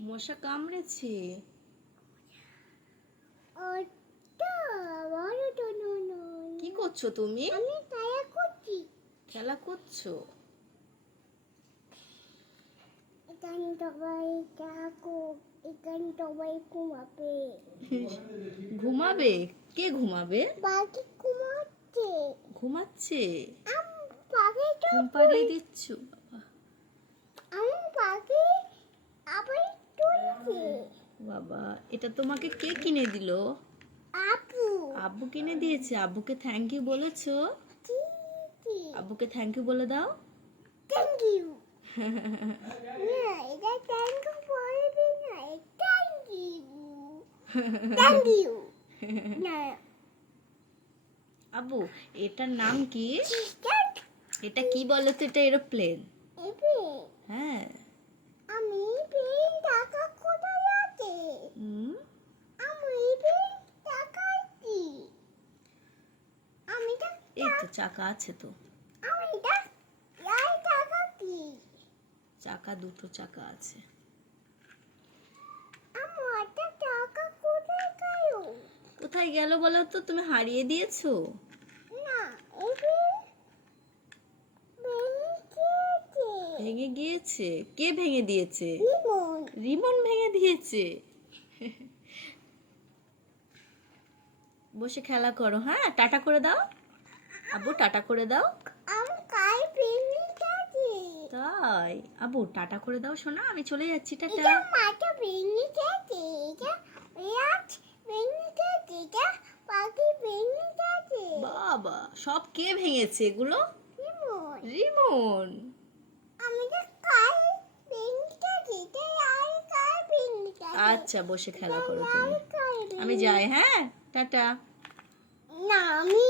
মশা কামড়েছে? কি করছ তুমি? আমি করছি। খেলা করছ? এখানে সবাই থাকো এখানে সবাই ঘুমাবে। ঘুমাবে? কে ঘুমাবে? বাকি ঘুমাচ্ছে। ঘুমাচ্ছে? ঘুম পাড়িয়ে দিচ্ছ বাবা আমি পাখি আবার তুলছে বাবা এটা তোমাকে কে কিনে দিল? আপু। আব্বু কিনে দিয়েছে। আব্বুকে থ্যাংক ইউ বলেছ? আব্বুকে থ্যাংক ইউ বলে দাও। থ্যাংক ইউ না এটা থ্যাংক ইউ বলবি না থ্যাংক ইউ থ্যাংক ইউ না। আব্বু এটার নাম কি? এটা কি বলো তো এটা। এরোপ্লেন হ্যাঁ। আমি পেন টাকা কোথায় আছে হুম আমি পেন টাকা কি আমি টা এই তো চাকা আছে তো। চাকা দুটো চাকা আছে। কোথায় গেল? বলো তো তুমি হারিয়ে দিয়েছ। ভেঙে গিয়েছে। কে ভেঙে দিয়েছে? রিমন ভেঙে দিয়েছে। বসে খেলা করো হ্যাঁ? টাটা করে দাও। আব্বু টাটা করে দাও। আমি কাই বেরিয়েছে তাই? আবু টাটা করে দাও শোনা আমি চলে যাচ্ছি টাটা। বাবা সব কে ভেঙেছে এগুলো? রিমন। আচ্ছা বসে খেলা করো তুমি। আমি যাই হ্যাঁ? টাটা। না আমি